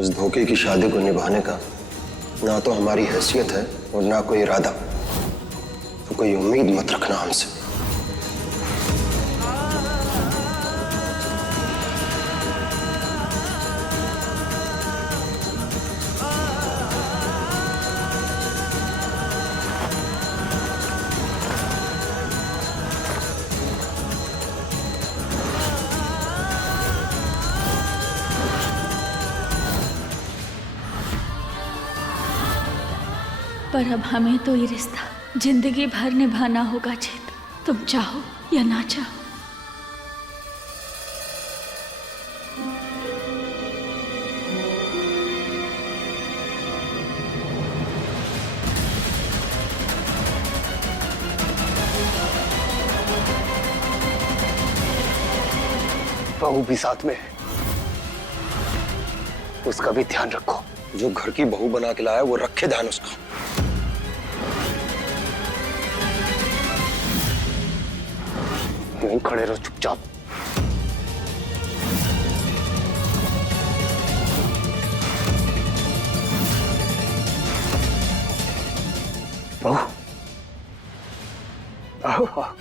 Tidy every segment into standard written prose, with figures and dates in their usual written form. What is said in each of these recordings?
इस धोखे की शादी को निभाने का ना तो हमारी हैसियत है और ना कोई इरादा। तो कोई उम्मीद मत रखना हमसे। पर अब हमें तो ये रिश्ता जिंदगी भर निभाना होगा जीत, तुम चाहो या ना चाहो। बहू भी साथ में है, उसका भी ध्यान रखो। जो घर की बहू बना के लाया वो रखे ध्यान उसका। यहीं खड़े रहो चुपचाप। बहू आओ आओ।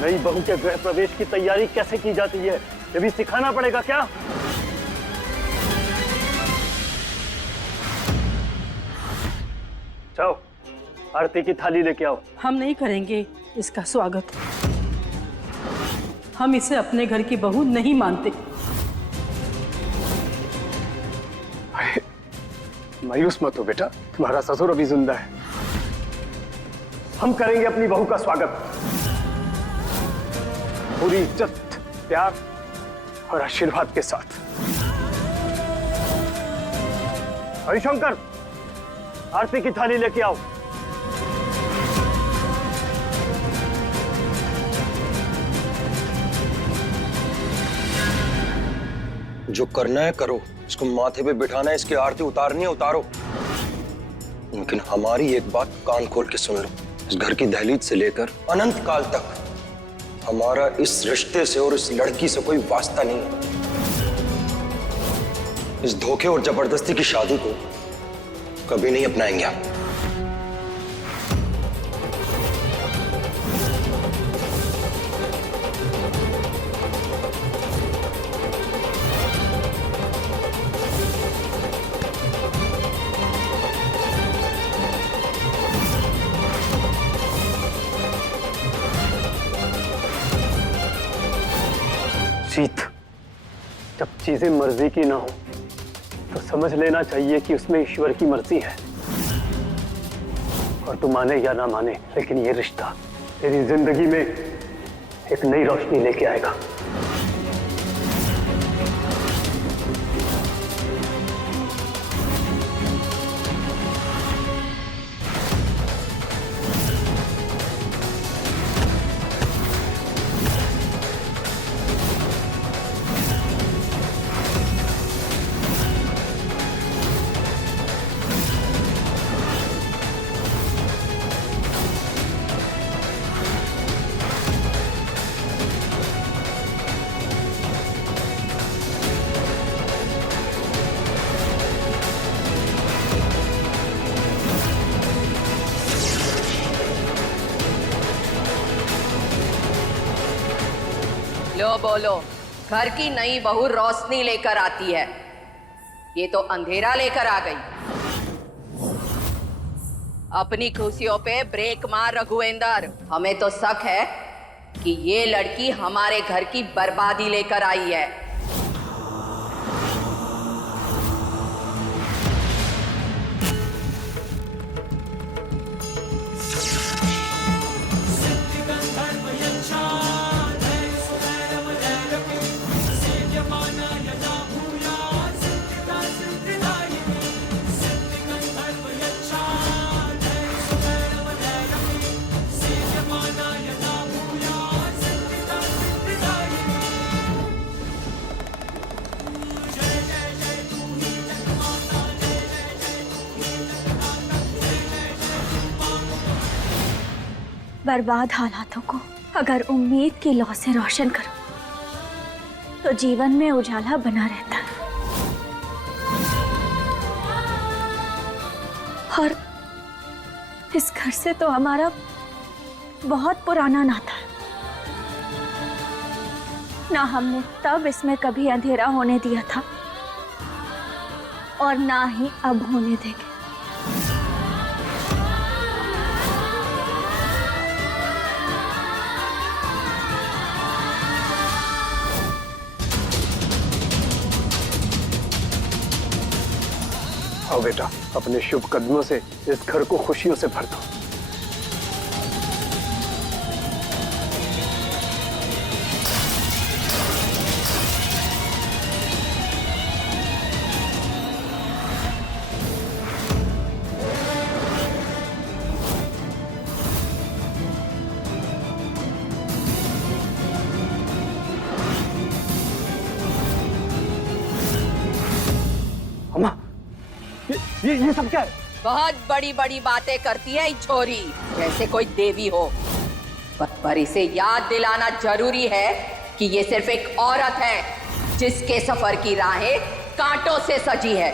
नई बहू के गृह प्रवेश की तैयारी कैसे की जाती है ये भी सिखाना पड़ेगा क्या? जाओ आरती की थाली लेके आओ। हम नहीं करेंगे इसका स्वागत। हम इसे अपने घर की बहू नहीं मानते। अरे मायूस मत हो बेटा, तुम्हारा ससुर अभी जिंदा है। हम करेंगे अपनी बहू का स्वागत पूरी इज्जत, प्यार और आशीर्वाद के साथ। हरिशंकर आरती की थाली लेके आओ। जो करना है करो, इसको माथे पे बिठाना है, इसकी आरती उतारनी है उतारो। लेकिन हमारी एक बात कान खोल के सुन लो, इस घर की दहलीज से लेकर अनंत काल तक हमारा इस रिश्ते से और इस लड़की से कोई वास्ता नहीं है। इस धोखे और जबरदस्ती की शादी को कभी नहीं अपनाएंगे हम। जीत, जब चीजें मर्जी की ना हो तो समझ लेना चाहिए कि उसमें ईश्वर की मर्जी है। और तू माने या ना माने, लेकिन ये रिश्ता तेरी जिंदगी में एक नई रोशनी लेके आएगा। लो बोलो, घर की नई बहू रोशनी लेकर आती है, ये तो अंधेरा लेकर आ गई। अपनी खुशियों पे ब्रेक मार रघुवेंद्र। हमें तो शक है कि ये लड़की हमारे घर की बर्बादी लेकर आई है। बर्बाद हालातों को अगर उम्मीद की लौ से रोशन करो तो जीवन में उजाला बना रहता है। और इस घर से तो हमारा बहुत पुराना नाता है। ना हमने तब इसमें कभी अंधेरा होने दिया था और ना ही अब होने देंगे। आओ बेटा, अपने शुभ कदमों से इस घर को खुशियों से भर दो। अम्मा, ये सब क्या है? बहुत बड़ी बड़ी बातें करती है ये छोरी, जैसे कोई देवी हो। पर इसे याद दिलाना जरूरी है कि ये सिर्फ एक औरत है जिसके सफर की राहें कांटों से सजी है।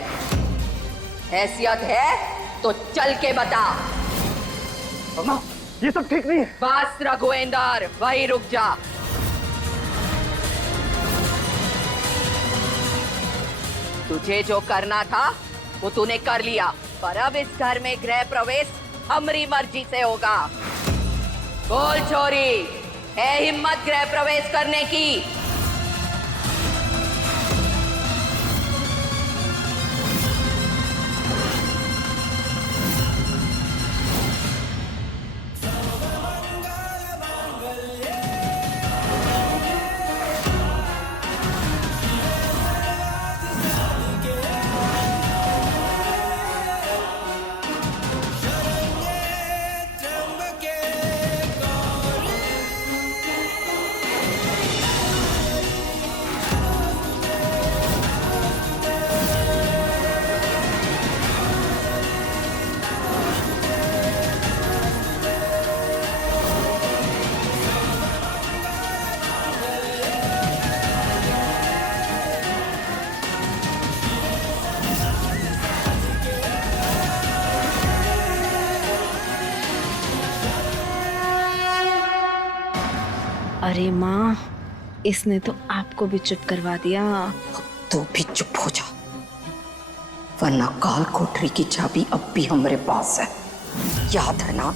हैसियत है तो चल के बता। अम्मा, ये सब ठीक नहीं है। बस रघुवेंद्र, वही रुक जा। तुझे जो करना था वो तूने कर लिया, पर अब इस घर में गृह प्रवेश हमारी मर्जी से होगा। बोल छोरी, है हिम्मत गृह प्रवेश करने की? अरे माँ, इसने तो आपको भी चुप करवा दिया। तू भी चुप हो जा, वरना काल कोठरी की चाबी अब भी हमारे पास है, याद है ना?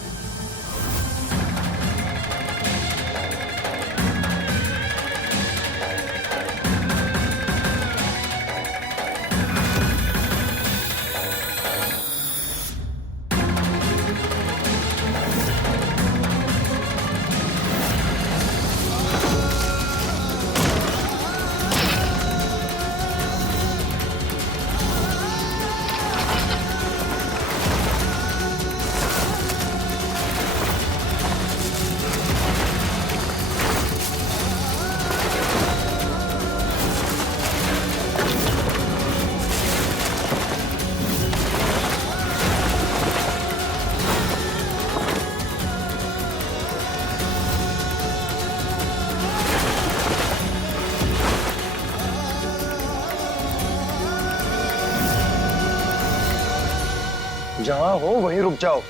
जहां हो वहीं रुक जाओ।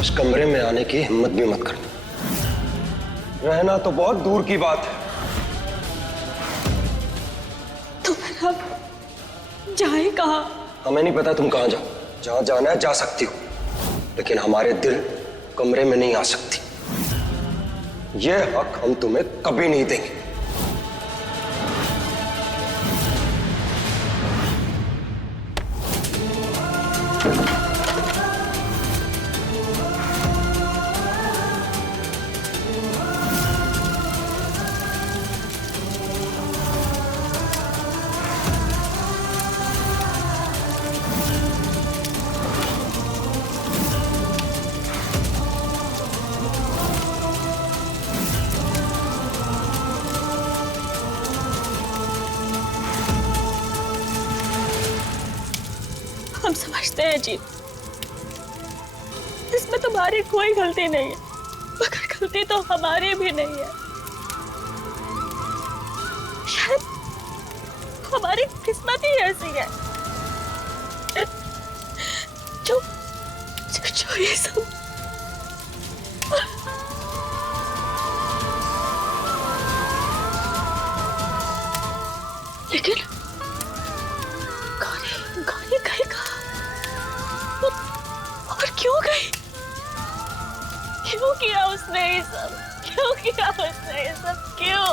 इस कमरे में आने की हिम्मत भी मत करना। रहना तो बहुत दूर की बात है। जाए कहाँ? हमें नहीं पता तुम कहां जाओ। जहां जाना है जा सकती हो, लेकिन हमारे दिल कमरे में नहीं आ सकती। यह हक हम तुम्हें कभी नहीं देंगे। हम समझते हैं जी, इसमें तुम्हारी कोई गलती नहीं है, मगर गलती तो हमारी भी नहीं है। शायद हमारी किस्मत ही ऐसी है जो जो ये सब। लेकिन गौरी गौरी गई कहाँ और क्यों गई? क्यों किया उसने ये सब? क्यों किया उसने ये सब? क्यों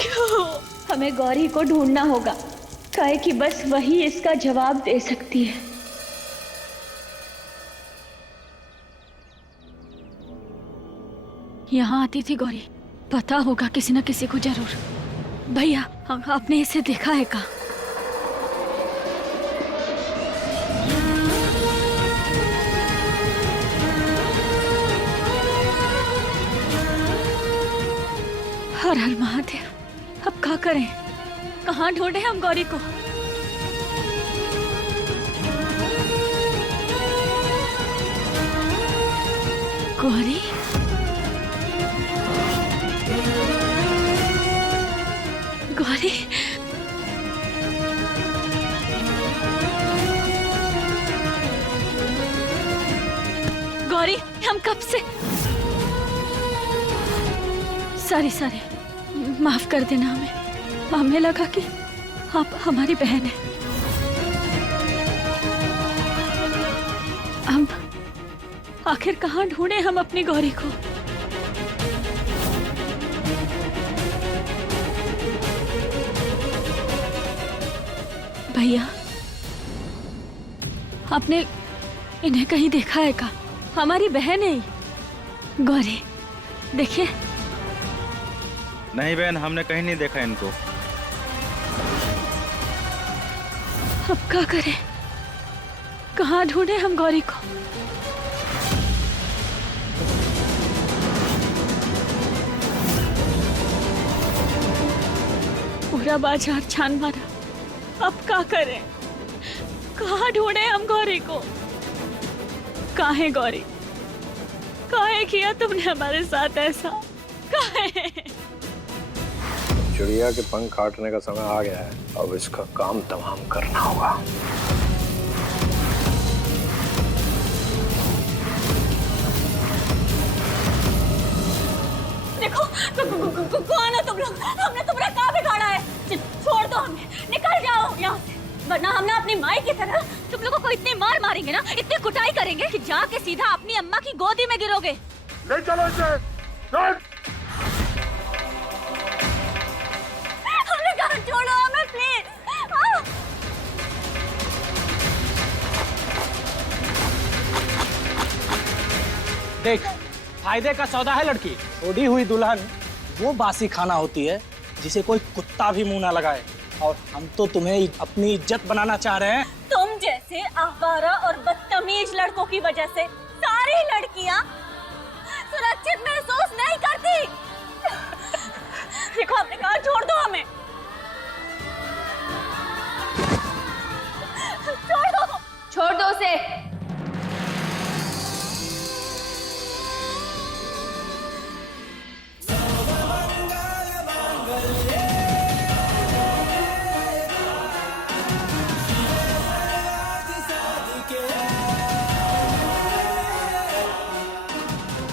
क्यों? हमें गौरी को ढूंढना होगा, काहे कि बस वही इसका जवाब दे सकती है। यहाँ आती थी गौरी, पता होगा किसी न किसी को जरूर। भैया आपने इसे देखा है क्या? हर हर महादेव, अब क्या करें? कहाँ ढूंढे हम गौरी को? गौरी गौरी गौरी, हम कब से। सॉरी सॉरी, माफ कर देना हमें लगा कि आप हमारी बहन है। हम आखिर कहाँ ढूंढे हम अपनी गौरी को? भैया आपने इन्हें कहीं देखा है क्या? हमारी बहन है गौरी, देखिए। नहीं बहन, हमने कहीं नहीं देखा इनको। अब क्या करें? कहाँ ढूंढे हम गौरी को? पूरा बाजार छान मारा, अब क्या करें? कहाँ ढूंढे हम गौरी को? काहे गौरी, काहे किया तुमने हमारे साथ ऐसा? काहे? चिड़िया के पंख काटने का समय आ गया है, अब इसका काम तमाम करना होगा। देखो कौन हो तुम लोग? हमने तुम्हारा क्या बिगाड़ा है? छोड़ दो हमें, निकल जाओ यहाँ से, वरना हम ना अपनी माई की तरह तुम लोगों को इतनी मार मारेंगे ना, इतनी कुटाई करेंगे कि जाके सीधा अपनी अम्मा की गोदी में गिरोगे। ले चलो इसे। हमने कहा छोड़ो हमें प्लीज। देख, फायदे का सौदा है लड़की। उड़ी हुई दुल्हन वो बासी खाना होती है जिसे कोई कुत्ता भी मुंह ना लगाए, और हम तो तुम्हें अपनी इज्जत बनाना चाह रहे हैं। तुम जैसे आवारा और बदतमीज लड़कों की वजह से सारी लड़कियां सुरक्षित महसूस नहीं करती। देखो हमने कहा छोड़ दो हमें, छोड़ दो उसे।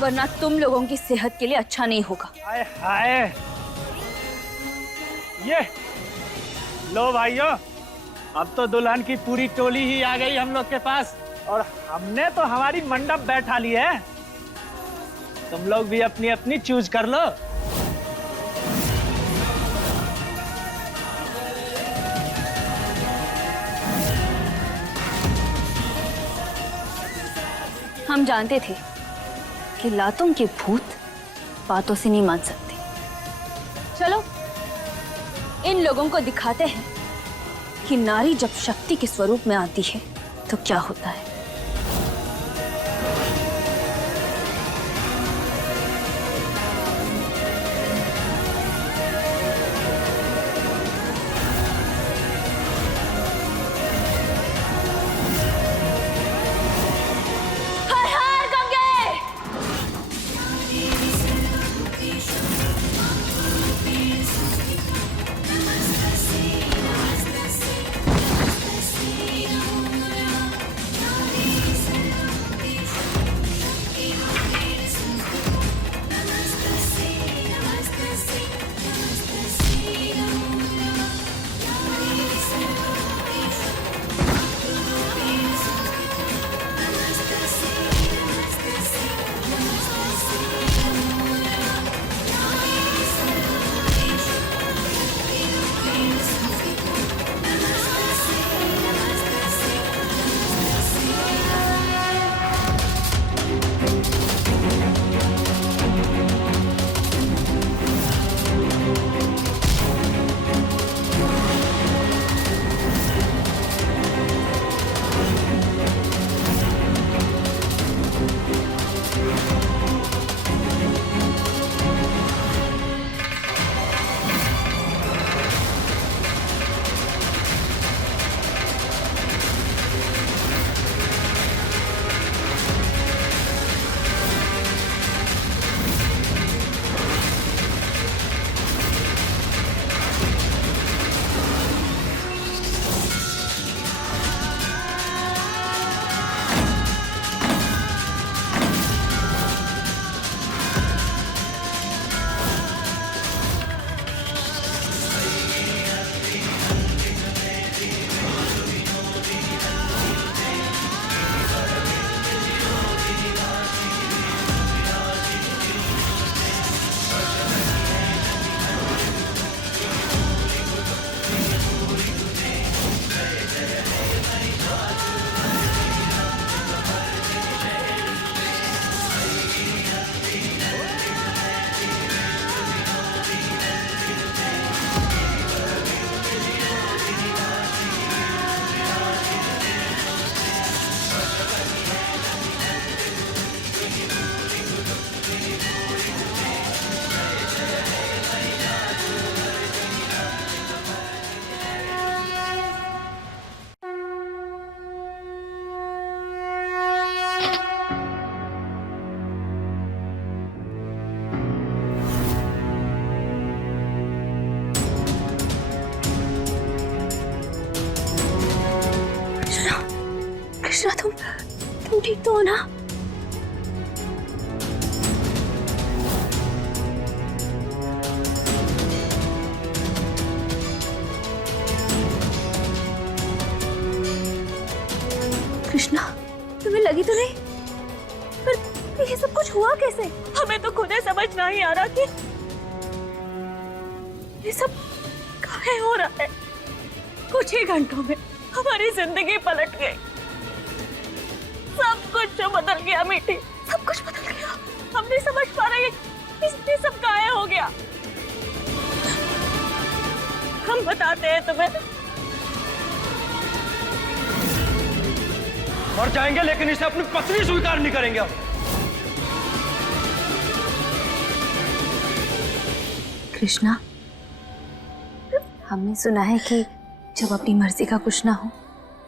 वरना तुम लोगों की सेहत के लिए अच्छा नहीं होगा। हाय हाय, ये लो भाइयों, अब तो दुल्हन की पूरी टोली ही आ गई हम लोग के पास, और हमने तो हमारी मंडप बैठा ली है। तुम लोग भी अपनी अपनी चूज कर लो। हम जानते थे कि लातों के भूत बातों से नहीं मान सकते। चलो इन लोगों को दिखाते हैं कि नारी जब शक्ति के स्वरूप में आती है तो क्या होता है। कृष्णा तुम ठीक तो हो ना? कृष्णा तुम्हें लगी तो नहीं? पर ये सब कुछ हुआ कैसे? हमें तो खुद समझ नहीं आ रहा कि ये सब काहे हो रहा है। कुछ ही घंटों में हमारी जिंदगी पलट गई। सब कुछ बदल गया मीठी, सब कुछ बदल गया। हम नहीं समझ पा रहे ये सब काहे हो गया। हम बताते हैं तुम्हें। मर जाएंगे लेकिन इसे अपनी पत्नी स्वीकार नहीं करेंगे हम। कृष्णा, हमने सुना है कि जब अपनी मर्जी का कुछ ना हो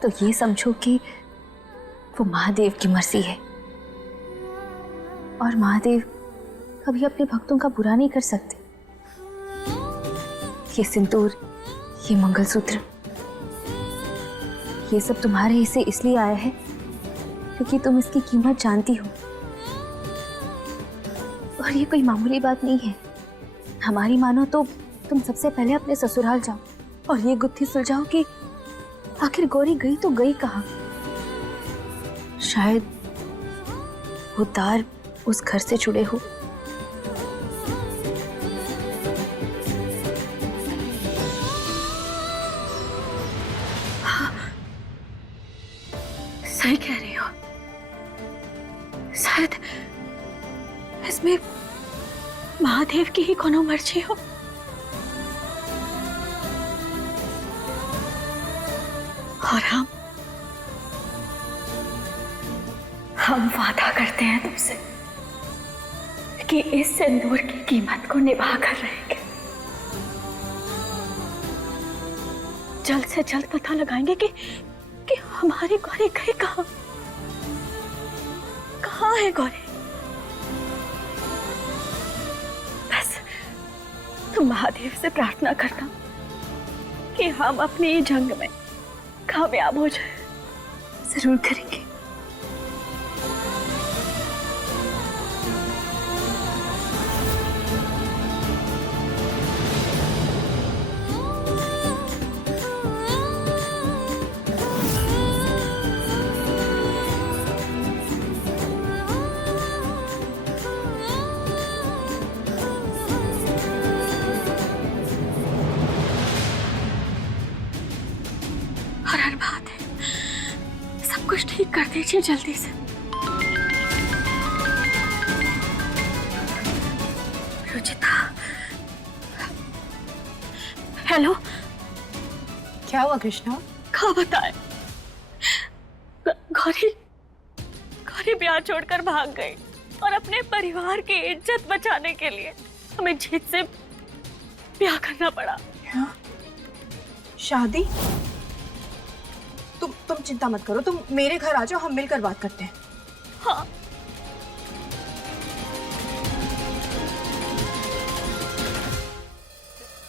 तो ये समझो कि वो महादेव की मर्जी है, और महादेव कभी अपने भक्तों का बुरा नहीं कर सकते। ये सिंदूर, ये मंगलसूत्र, ये सब तुम्हारे हिस्से इसलिए आया है क्योंकि तुम इसकी कीमत जानती हो। और ये कोई मामूली बात नहीं है। हमारी मानो तो तुम सबसे पहले अपने ससुराल जाओ और ये गुत्थी सुलझाओ कि आखिर गौरी गई तो गई कहाँ। शायद वो तार उस घर से जुड़े हो। हाँ, सही कह रही हो। शायद इसमें महादेव की ही कोनो मर्जी हो। और हम वादा करते हैं तुमसे कि इस सिंदूर की कीमत को निभा कर रहेंगे। जल्द से जल्द पता लगाएंगे कि हमारी गौरी गई कहाँ। कहाँ है गौरी? बस तुम महादेव से प्रार्थना करना कि हम अपनी जंग में कामयाब हो जाए। जरूर करेंगे। हर बात है, सब कुछ ठीक कर दीजिए जल्दी से। रुचिता, हेलो। क्या हुआ कृष्णा? क्या बताए? गौरी ब्याह छोड़कर भाग गई और अपने परिवार की इज्जत बचाने के लिए हमें जीत से ब्याह करना पड़ा। शादी? तुम चिंता मत करो, तुम मेरे घर आ जाओ, हम मिलकर बात करते हैं। हाँ।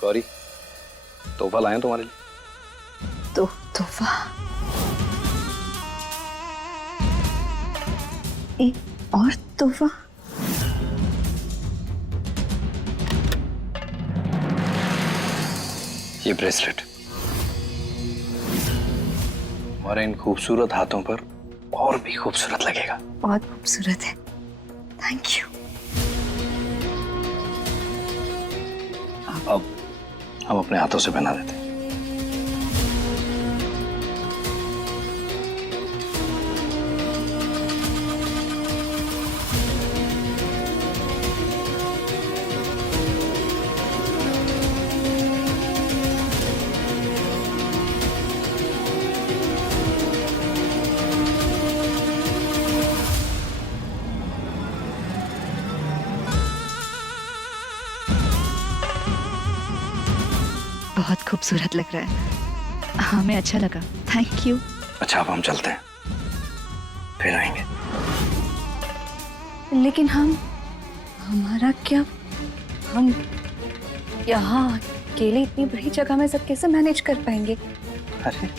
गौरी, तोहफा लाए हैं तुम्हारे लिए। तोहफा? एक और तोहफा? ये ब्रेसलेट हमारे इन खूबसूरत हाथों पर और भी खूबसूरत लगेगा। बहुत खूबसूरत है, थैंक यू। अब हम अपने हाथों से पहना देते हैं। बहुत खूबसूरत लग रहा है। हमें अच्छा लगा, थैंक यू। अच्छा, अब हम चलते हैं, फिर आएंगे। लेकिन हमारा क्या? हम यहाँ अकेले इतनी बड़ी जगह में सब कैसे मैनेज कर पाएंगे? अरे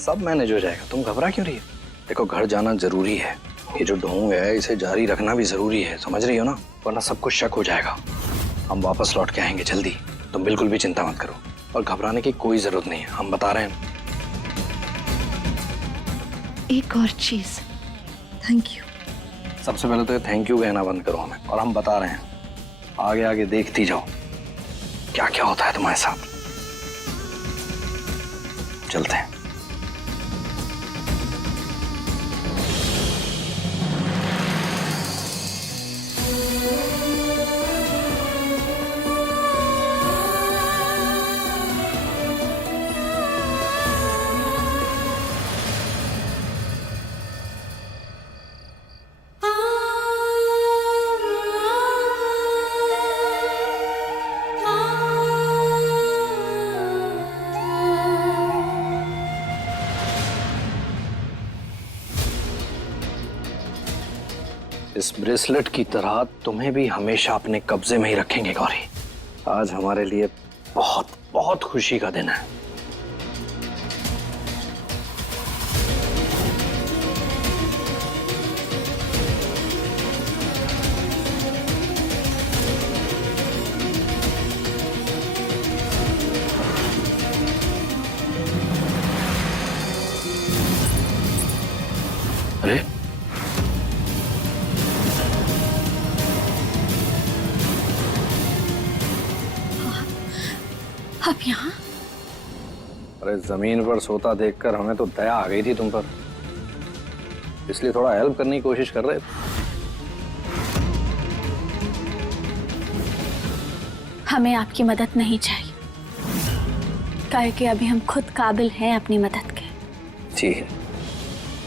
सब मैनेज हो जाएगा, तुम घबरा क्यों रही हो? देखो घर जाना जरूरी है, ये जो ढोंग है इसे जारी रखना भी जरूरी है, समझ रही हो ना? वरना सब कुछ शक हो जाएगा। हम वापस लौट के आएंगे जल्दी, तुम बिल्कुल भी चिंता मत करो और घबराने की कोई जरूरत नहीं है, हम बता रहे हैं। एक और चीज, थैंक यू। सबसे पहले तो थैंक यू कहना बंद करो हमें, और हम बता रहे हैं, आगे आगे देखती जाओ क्या क्या होता है तुम्हारे साथ। चलते हैं। इस ब्रेसलेट की तरह तुम्हें भी हमेशा अपने कब्जे में ही रखेंगे गौरी। आज हमारे लिए बहुत बहुत खुशी का दिन है। अरे आप यहाँ? अरे जमीन पर सोता देखकर हमें तो दया आ गई थी तुम पर, इसलिए थोड़ा हेल्प करने की कोशिश कर रहे थे। हमें आपकी मदद नहीं चाहिए, काहे कि अभी हम खुद काबिल हैं अपनी मदद के। ठीक है,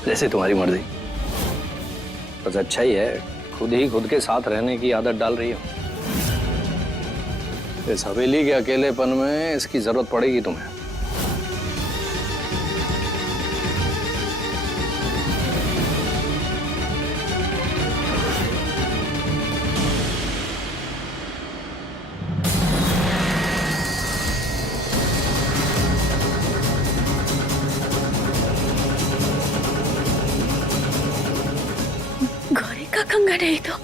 जैसे तुम्हारी मर्जी। बस अच्छा ही है खुद ही खुद के साथ रहने की आदत डाल रही हो। इस हवेली के अकेलेपन में इसकी जरूरत पड़ेगी तुम्हें। गौरी का कंगन है तो।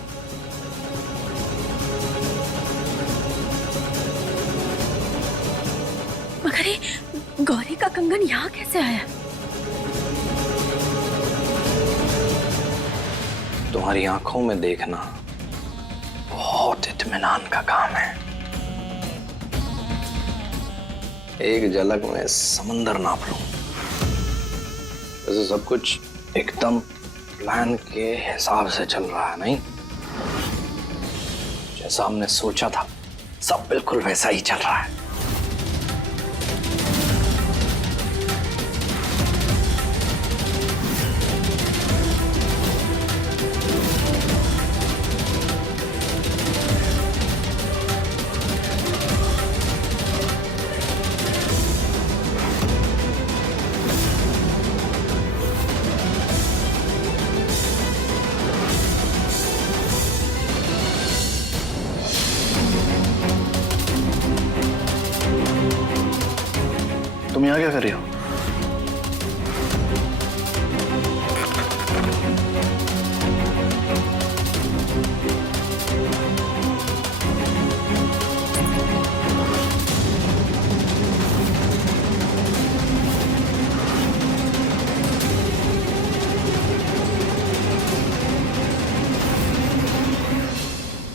मगर ये गौरी का कंगन यहाँ कैसे आया? तुम्हारी आंखों में देखना बहुत इत्मीनान का काम है। एक झलक में समंदर नाप लूं। वैसे सब कुछ एकदम प्लान के हिसाब से चल रहा है, नहीं? जैसा हमने सोचा था सब बिल्कुल वैसा ही चल रहा है। तुम यहाँ क्या कर रही हो?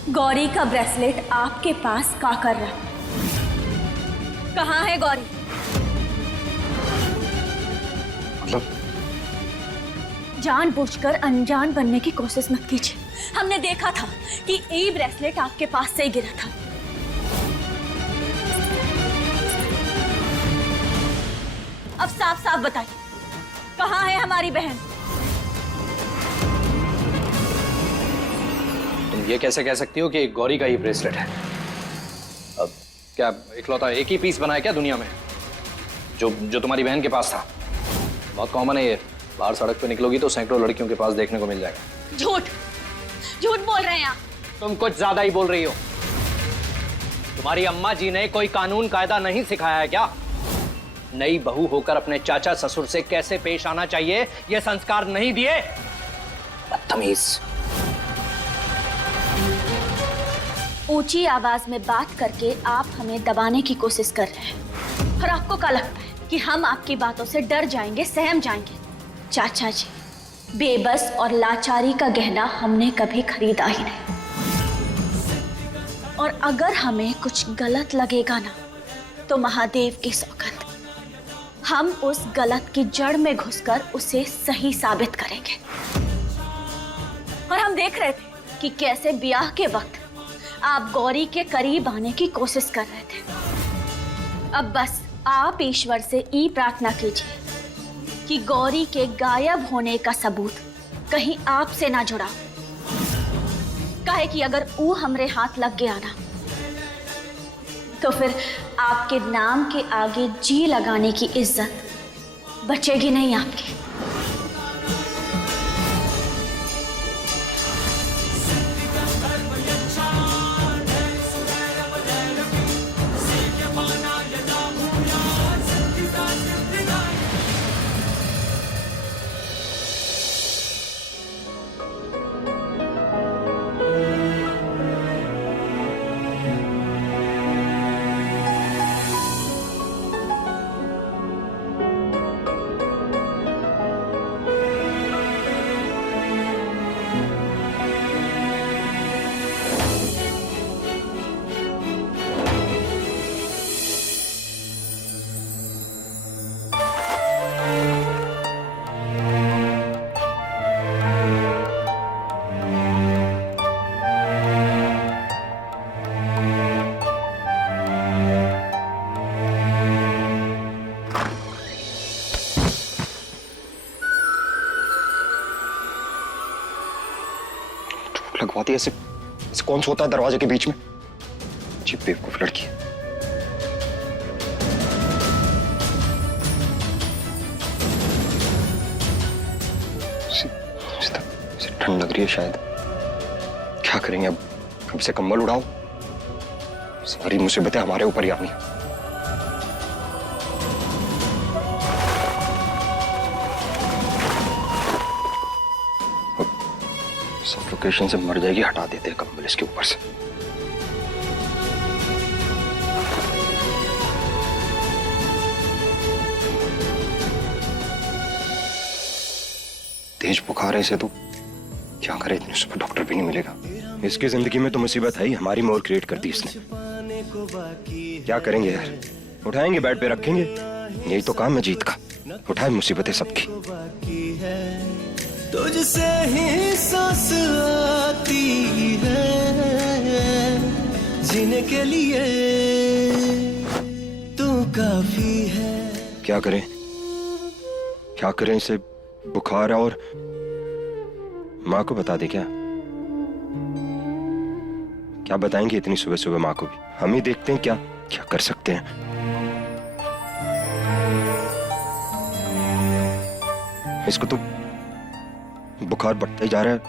गौरी का ब्रेसलेट आपके पास का कर रहा? कहाँ है गौरी? मतलब जानबूझकर अनजान बनने की कोशिश मत कीजिए। हमने देखा था कि ये ब्रेसलेट आपके पास से ही गिरा था। अब साफ साफ बताइए, कहाँ है हमारी बहन? तुम ये कैसे कह सकती हो कि गौरी का ही ब्रेसलेट है? अब क्या इकलौता एक ही पीस बनाया क्या दुनिया में जो तुम्हारी बहन के पास था? बहुत कॉमन है ये, बाहर सड़क पे निकलोगी तो सैकड़ों लड़कियों के पास देखने को मिल जाएगा। झूठ झूठ बोल रहे हैं आप। तुम कुछ ज्यादा ही बोल रही हो। तुम्हारी अम्मा जी ने कोई कानून कायदा नहीं सिखाया है क्या? नई बहू होकर अपने चाचा ससुर से कैसे पेश आना चाहिए ये संस्कार नहीं दिए। बदतमीज। ऊंची आवाज में बात करके आप हमें दबाने की कोशिश कर रहे हैं और आपको क्या लगता है कि हम आपकी बातों से डर जाएंगे, सहम जाएंगे? चाचा जी, बेबस और लाचारी का गहना हमने कभी खरीदा ही नहीं, और अगर हमें कुछ गलत लगेगा ना तो महादेव की सौगंध, हम उस गलत की जड़ में घुसकर उसे सही साबित करेंगे। और हम देख रहे थे कि कैसे ब्याह के वक्त आप गौरी के करीब आने की कोशिश कर रहे थे। अब बस आप ईश्वर से ये प्रार्थना कीजिए कि गौरी के गायब होने का सबूत कहीं आपसे ना जुड़ा, काहे कि अगर वो हमरे हाथ लग गया ना तो फिर आपके नाम के आगे जी लगाने की इज्जत बचेगी नहीं आपकी। लगवाती है ऐसे कौन सोता है दरवाजे के बीच में? जी बेवकूफ लड़की। ठंड लग रही है शायद। क्या करेंगे अब से कंबल उड़ाओ, सारी मुसीबतें हमारे ऊपर ही आनी। सफोकेशन से मर जाएगी, हटा देते हैं कंबल इसके ऊपर से। तेज बुखार है इसे तो, क्या करे, इतनी सुबह डॉक्टर भी नहीं मिलेगा। इसकी जिंदगी में तो मुसीबत है ही, हमारी मोर क्रिएट कर दी इसने। क्या करेंगे यार, उठाएंगे बेड पे रखेंगे, यही तो काम है जीत का, उठाए मुसीबतें सबकी। तुझसे ही सांस आती है, जीने के लिए तू काफी है। क्या करें, क्या करें, इसे बुखार है और माँ को बता दे। क्या बताएंगे इतनी सुबह सुबह माँ को भी? हम ही देखते हैं क्या क्या कर सकते हैं। इसको तो बुखार बढ़ता ही जा रहा है,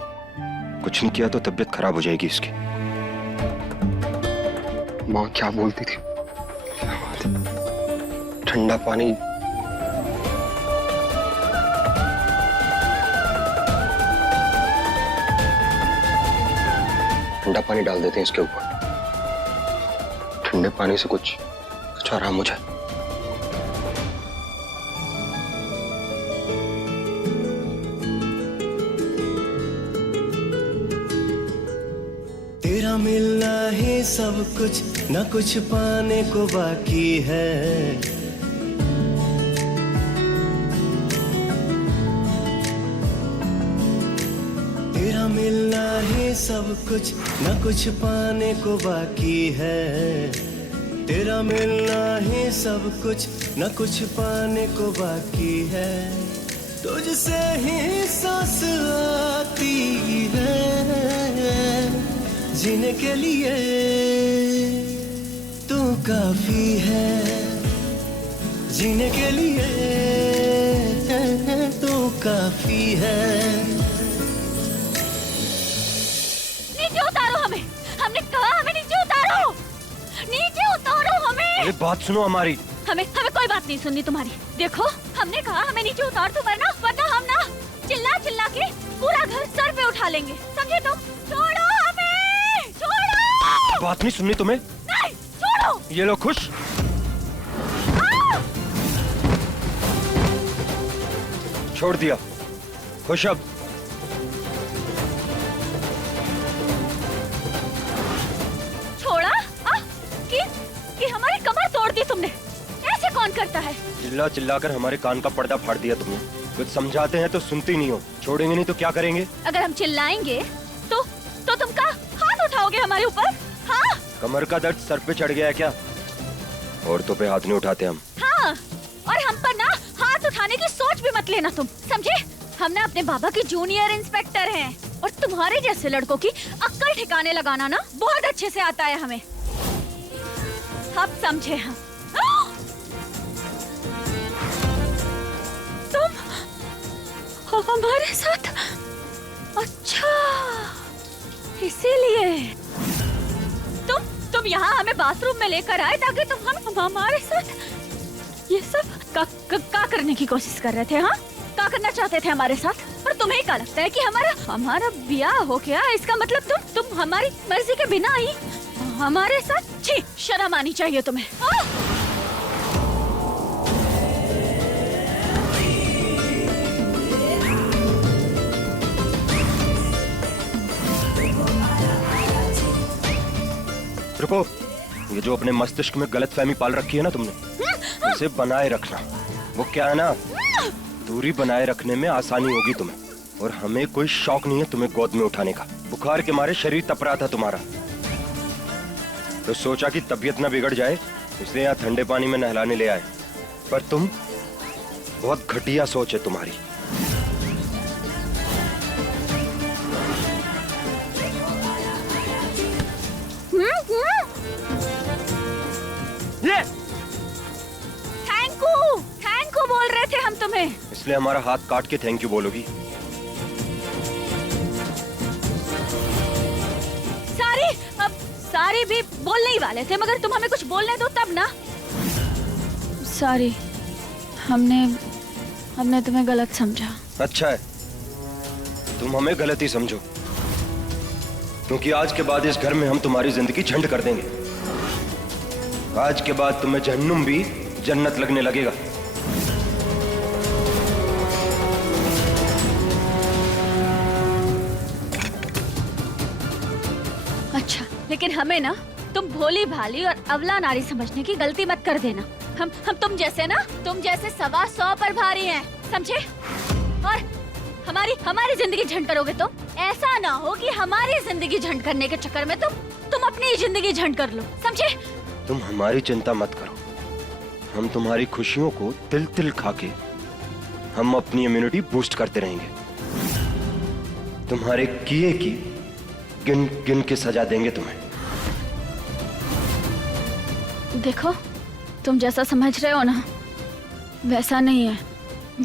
कुछ नहीं किया तो तबीयत खराब हो जाएगी इसकी। माँ क्या बोलती थी, ठंडा पानी, ठंडा पानी डाल देते हैं इसके ऊपर, ठंडे पानी से कुछ आराम हो जाए। तेरा मिलना ही सब कुछ, न कुछ पाने को बाकी है। तेरा मिलना ही सब कुछ, न कुछ पाने को बाकी है। तेरा मिलना ही सब कुछ, न कुछ पाने को बाकी है। तुझसे ही सांस आती है, जीने के लिए तू काफी है। जीने के लिए तू काफी है। नीचे उतारो हमें, हमने कहा हमें नीचे उतारो, नीचे उतारो हमें। अरे बात सुनो हमारी, हमें कोई बात नहीं सुननी तुम्हारी। देखो हमने कहा हमें नीचे उतार दो, वरना हम ना चिल्ला चिल्ला के पूरा घर सर पे उठा लेंगे, समझे तुम? छोड़ो हमें, छोड़ो। बात नहीं सुननी तुम्हें? नहीं, छोड़ो। ये लो खुश। छोड़ दिया खुश। अब छोड़ा? कि हमारी कमर तोड़ दी तुमने? ऐसे कौन करता है? चिल्ला चिल्ला कर हमारे कान का पर्दा फाड़ दिया तुमने। कुछ समझाते हैं तो सुनती नहीं हो। छोड़ेंगे नहीं तो क्या करेंगे? अगर हम चिल्लाएंगे तो तुम का हाथ उठाओगे हमारे ऊपर? हाँ? कमर का दर्द सर पे चढ़ गया है क्या? औरतों पे हाथ नहीं उठाते हम। हाँ, और हम पर ना हाथ उठाने की सोच भी मत लेना तुम, समझे? हम ना अपने बाबा के जूनियर इंस्पेक्टर हैं और तुम्हारे जैसे लड़कों की अक्ल ठिकाने लगाना ना बहुत अच्छे से आता है हमें। अब समझे हम। तुम हमारे साथ? अच्छा, इसीलिए तुम यहाँ हमें बाथरूम में लेकर आए ताकि तुम हम हमारे साथ ये सब का करने की कोशिश कर रहे थे? हाँ, क्या करना चाहते थे हमारे साथ? और तुम्हें क्या लगता है कि हमारा ब्याह हो गया, इसका मतलब तुम हमारी मर्जी के बिना ही हमारे साथ? छी, शर्म आनी चाहिए तुम्हें। रुको, ये जो अपने मस्तिष्क में गलतफहमी पाल रखी है ना तुमने, उसे बनाए रखना। वो क्या है ना, दूरी बनाए रखने में आसानी होगी तुम्हें, और हमें कोई शौक नहीं है तुम्हें गोद में उठाने का। बुखार के मारे शरीर तप रहा था तुम्हारा, तो सोचा कि तबीयत न बिगड़ जाए, इसलिए यहाँ ठंडे पानी में नहलाने ले आए। पर तुम, बहुत घटिया सोच है तुम्हारी। ये थैंक यू बोल रहे थे हम तुम्हें, इसलिए हमारा हाथ काट के थैंक यू बोलोगी? सारी भी बोलने ही वाले थे, मगर तुम हमें कुछ बोलने दो तब ना। सॉरी, हमने तुम्हें गलत समझा। अच्छा है, तुम हमें गलत ही समझो, क्योंकि आज के बाद इस घर में हम तुम्हारी जिंदगी झंड कर देंगे। आज के बाद तुम्हें जहन्नुम भी जन्नत लगने लगेगा। अच्छा, लेकिन हमें ना तुम भोली भाली और अवला नारी समझने की गलती मत कर देना। हम तुम जैसे 125 पर भारी हैं, समझे? और हमारी जिंदगी झंड करोगे तो ऐसा ना हो कि हमारी जिंदगी झंड करने के चक्कर में तुम अपनी जिंदगी झंड कर लो, समझे? तुम हमारी चिंता मत करो, हम तुम्हारी खुशियों को तिल तिल खा के हम अपनी इम्यूनिटी बूस्ट करते रहेंगे। तुम्हारे किए की गिन गिन के सजा देंगे तुम्हें। देखो, तुम जैसा समझ रहे हो ना, वैसा नहीं है।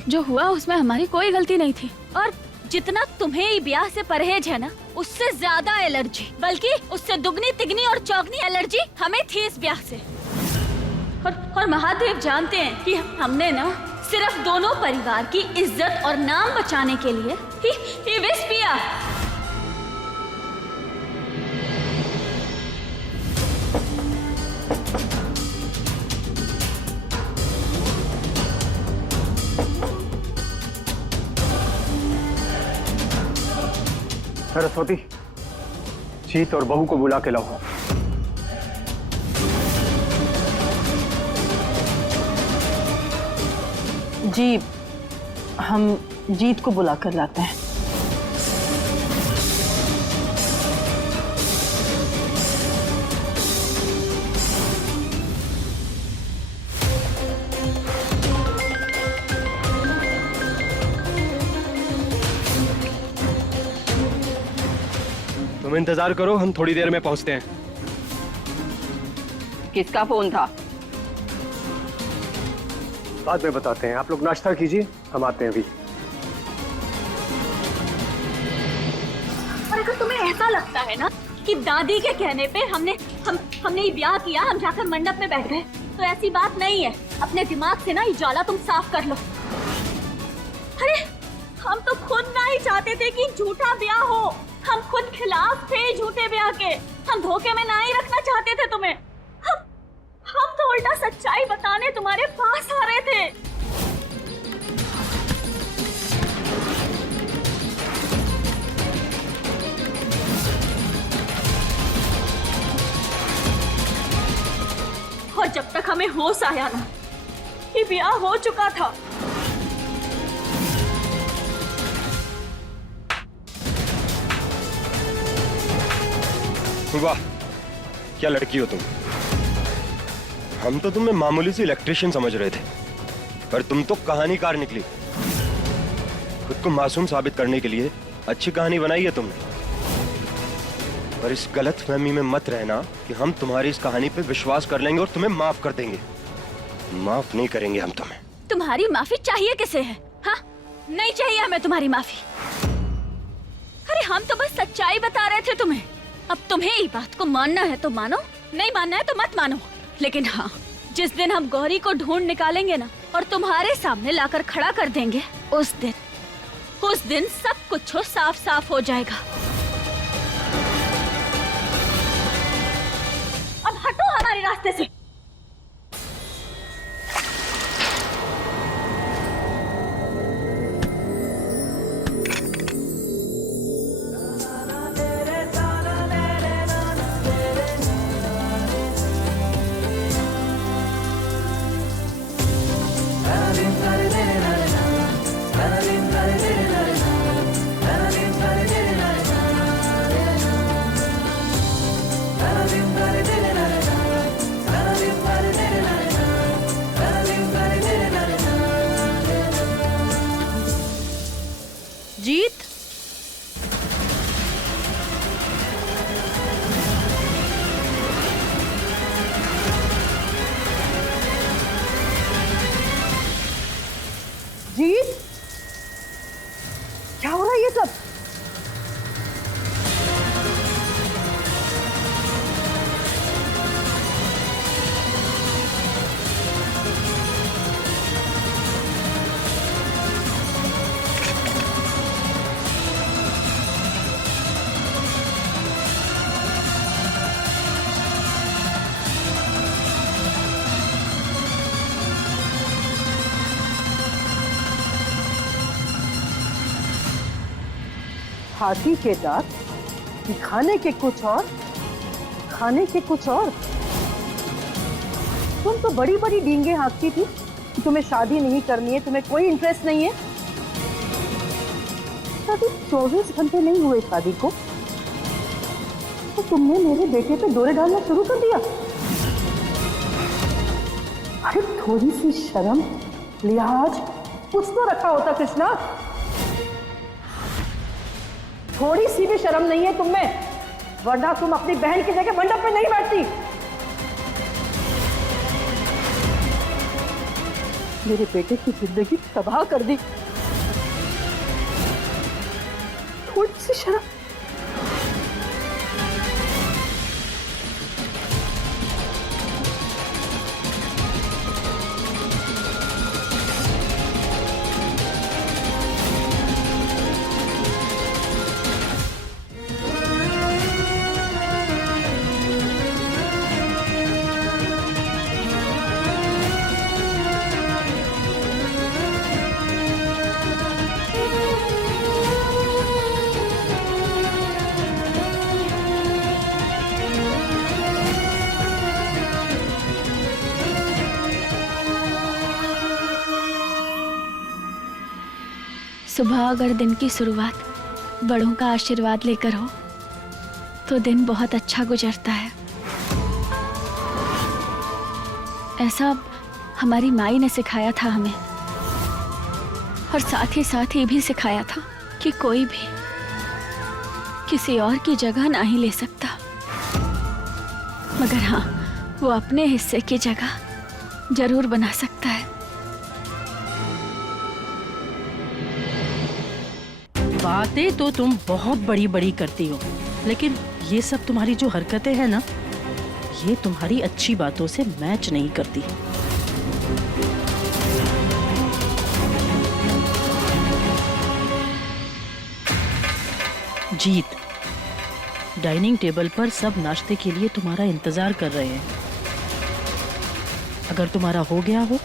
जो हुआ उसमें हमारी कोई गलती नहीं थी, और जितना तुम्हें ब्याह से परहेज है ना, उससे ज्यादा एलर्जी, बल्कि उससे दुगनी तिगनी और चौगनी एलर्जी हमें थी इस ब्याह से। और महादेव जानते हैं कि हमने ना सिर्फ दोनों परिवार की इज्जत और नाम बचाने के लिए ही विष पिया। सरस्वती, जीत और बहू को बुला के लाओ। जी, हम जीत को बुला कर लाते हैं। तुम इंतजार करो, हम थोड़ी देर में पहुंचते हैं। किसका फोन था? बाद में बताते हैं, आप लोग नाश्ता कीजिए, हम आते हैं अभी। और अगर तुम्हें ऐसा लगता है ना कि दादी के कहने पे हमने ये ब्याह किया, हम जाकर मंडप में बैठ गए, तो ऐसी बात नहीं है। अपने दिमाग से ना ये ज्वाला तुम साफ कर लो। अरे हम तो खुद ना ही चाहते थे कि झूठा ब्याह हो, हम खुद खिलाफ थे झूठे ब्याह के, हम धोखे में ना ही रखना चाहते थे तुम्हें। हम तो उल्टा सच्चाई बताने तुम्हारे पास आ रहे थे। और जब तक हमें होश आया ना कि ब्याह हो चुका था, वाह क्या लड़की हो तुम। हम तो तुम्हें मामूली सी इलेक्ट्रिशियन समझ रहे थे, पर तुम तो कहानीकार निकली। खुद को मासूम साबित करने के लिए अच्छी कहानी बनाई है तुमने, पर इस गलतफहमी में मत रहना कि हम तुम्हारी इस कहानी पे विश्वास कर लेंगे और तुम्हें माफ कर देंगे। माफ नहीं करेंगे हम तुम्हें। तुम्हारी माफी चाहिए किसे है? हाँ, नहीं चाहिए हमें तुम्हारी माफी। अरे हम तो बस सच्चाई बता रहे थे तुम्हें। अब तुम्हें ही बात को मानना है तो मानो, नहीं मानना है तो मत मानो। लेकिन हाँ, जिस दिन हम गौरी को ढूंढ निकालेंगे ना और तुम्हारे सामने लाकर खड़ा कर देंगे, उस दिन सब कुछ साफ साफ हो जाएगा। अब हटो हमारे रास्ते से। जीत, जीत, क्या हो रहा है ये सब? हाथी के दांत, खाने के कुछ और, खाने के कुछ और। तुम तो बड़ी बड़ी डींगे हाँकती थी कि तुम्हें शादी नहीं करनी है, तुम्हें कोई इंटरेस्ट नहीं है। अभी 24 घंटे नहीं हुए शादी को तो तुमने मेरे बेटे पे डोरे डालना शुरू कर दिया। अरे थोड़ी सी शर्म, लिहाज कुछ तो रखा होता कृष्णा। थोड़ी सी भी शर्म नहीं है तुम में, वरना तुम अपनी बहन की जगह मंडप में नहीं बैठती। मेरे बेटे की जिंदगी तबाह कर दी। थोड़ी सी शर्म। सुबह अगर दिन की शुरुआत बड़ों का आशीर्वाद लेकर हो तो दिन बहुत अच्छा गुजरता है। ऐसा हमारी माई ने सिखाया था हमें, और साथ ही भी सिखाया था कि कोई भी किसी और की जगह ना ही ले सकता, मगर हाँ, वो अपने हिस्से की जगह जरूर बना सकता है। बातें तो तुम बहुत बड़ी बड़ी करती हो, लेकिन ये सब तुम्हारी जो हरकतें हैं ना, ये तुम्हारी अच्छी बातों से मैच नहीं करती। जीत, डाइनिंग टेबल पर सब नाश्ते के लिए तुम्हारा इंतजार कर रहे हैं। अगर तुम्हारा हो गया हो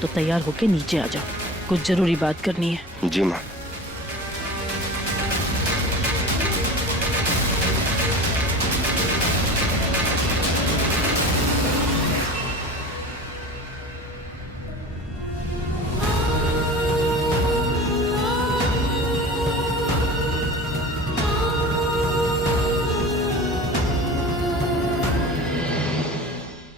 तो तैयार होके नीचे आ जाओ, कुछ जरूरी बात करनी है। जी माँ।